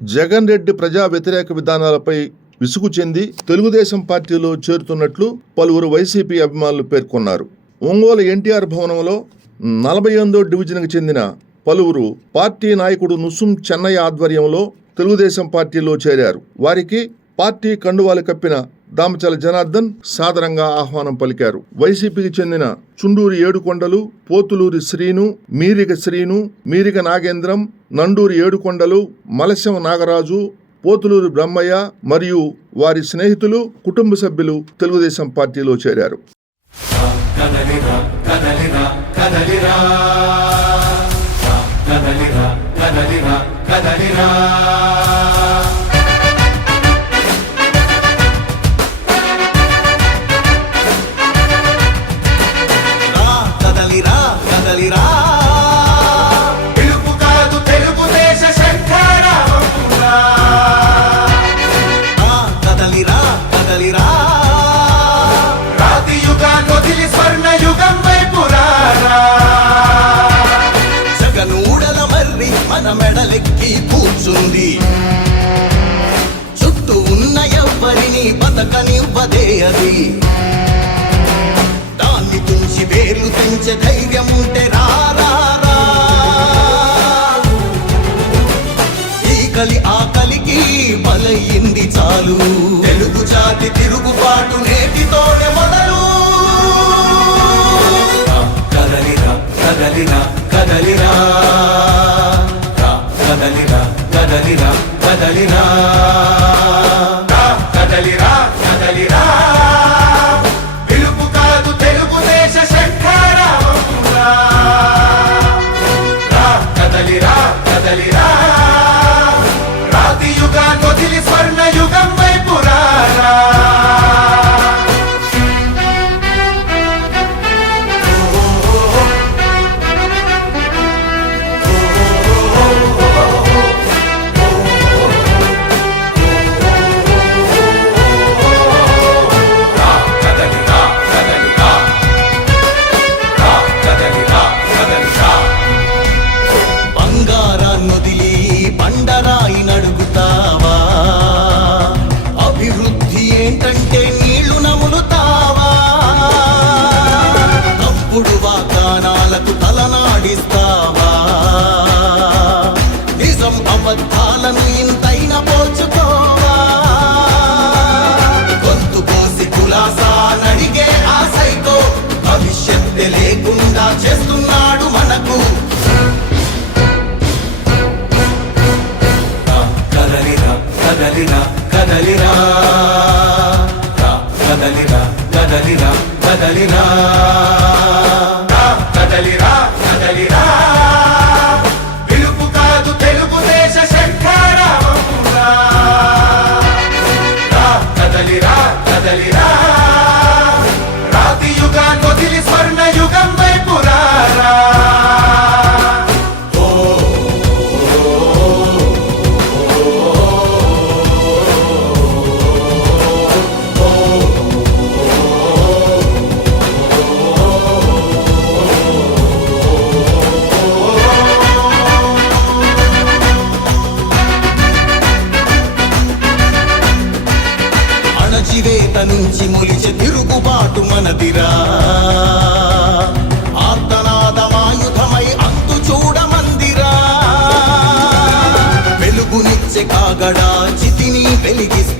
జగన్ రెడ్డి ప్రజా వ్యతిరేక విధానాలపై విసుగు చెంది తెలుగుదేశం పార్టీలో చేరుతున్నట్లు పలువురు వైసీపీ అభిమానులు పేర్కొన్నారు. ఒంగోలు ఎన్టీఆర్ భవనంలో నలభై ఎనిమిదో డివిజన్కు చెందిన పలువురు పార్టీ నాయకుడు నుసుం చెన్నయ్య ఆధ్వర్యంలో తెలుగుదేశం పార్టీలో చేరారు. వారికి పార్టీ కండువాలు కప్పిన దామచల జనార్దన్ సాదరంగా ఆహ్వానం పలికారు. వైసీపీకి చెందిన చుండూరి ఏడుకొండలు పోతులూరి శ్రీను మీరిగ శ్రీను మీరిగ నాగేంద్రం నండూరి ఏడుకొండలు మలశం నాగరాజు పోతులూరి బ్రహ్మయ్య మరియు వారి స్నేహితులు కుటుంబ సభ్యులు తెలుగుదేశం పార్టీలో చేరారు. కదలిరా. బ్రతకనివ్వదే అది దాన్ని తుంచి వేర్లు తెంచే ధైర్యం ఉంటే రారా రా, ఈ కలి ఆకలికి బలయింది చాలు. తెలుగు జాతి తిరుగుబాటు నేటితోనే మొదలు. కదలిరా కదలిరా కదలిరా. కంటే నీళ్ళు నములుతావా? తప్పుడు వాగ్దానాలకు తలనాడిస్తావా? నిజం అబద్ధాలను తిరుగుబాటు ఆర్తనాదమాయుధమై అంతు చూడమందిరా. వెలుగునిచ్చే కాగడా చితిని వెలిగిస్తా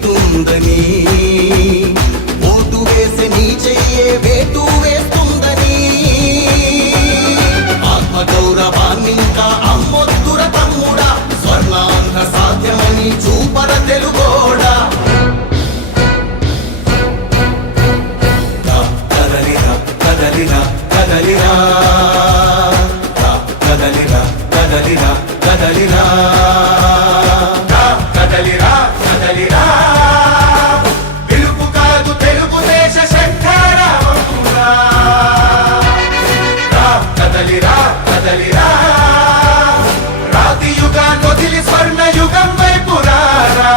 కొదిలి స్వర్ణ యుగం వైపు రారా.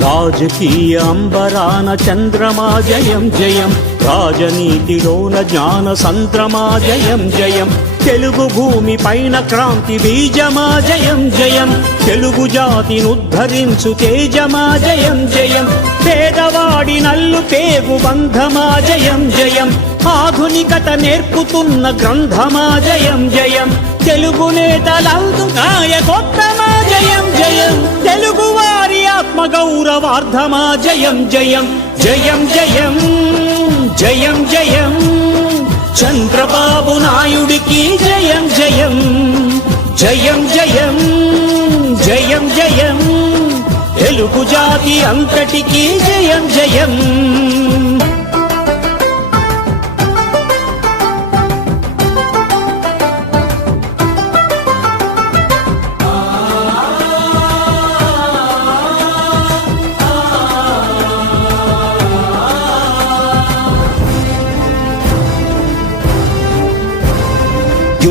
రాజకీయ అంబరాన చంద్రమా జయం జయం. రాజనీతిలోన జ్ఞాన సంద్రమా జయం జయం. తెలుగు భూమి పైన క్రాంతి బీజమా జయం జయం. తెలుగు జాతిని ఉద్ధరించు తేజమా జయం జయం. పేదవాడి నల్లు పేగు బంధమా జయం జయం. ఆధునికత నేర్పుతున్న గ్రంథమా జయం జయం. తెలుగు నేతలందు నాయకొత్తమా జయం జయం. తెలుగు వారి ఆత్మ గౌరవార్థమా జయం జయం. జయం జయం. జయం జయం. చంద్రబాబు నాయుడికి జయం జయం. జయం జయం జయం జయం. తెలుగు జాతి అంతటికీ జయం జయం.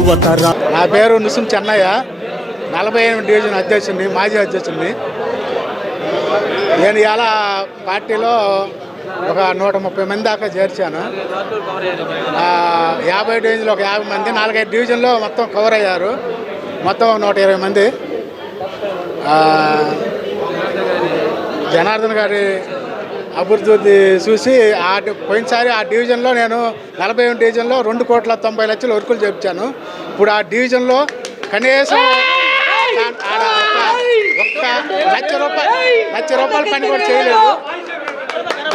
యువతరా నా పేరు నుసుం చెన్నయ్య. నలభై ఎనిమిది డివిజన్ అధ్యక్షుడిని మాజీ అధ్యక్షుడిని. నేను ఇలా పార్టీలో ఒక నూట ముప్పై మంది దాకా చేర్చాను. యాభై డివిజన్లో ఒక యాభై మంది నాలుగైదు డివిజన్లో మొత్తం కవర్ అయ్యారు. మొత్తం నూట ఇరవై మంది. జనార్దన్ గారి అభివృద్ధి చూసి ఆ పోయినసారి ఆ డివిజన్లో నేను నలభై ఒకటి డివిజన్లో రెండు కోట్ల తొంభై లక్షల వర్కులు చెప్తాను ఇప్పుడు ఆ డివిజన్లో కనీసం ఒక్క ఒక్క లక్ష రూపాయలు లక్ష రూపాయల పని కూడా చేయలేదు.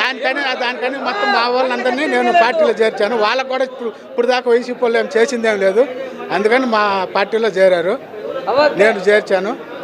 దానికని దానికని మొత్తం మా వాళ్ళందరినీ నేను పార్టీలో చేర్చాను. వాళ్ళకు కూడా ఇప్పుడు ఇప్పుడు దాకా వైసీపీ వాళ్ళు ఏం చేసిందేం లేదు. అందుకని మా పార్టీలో చేరారు. నేను చేర్చాను.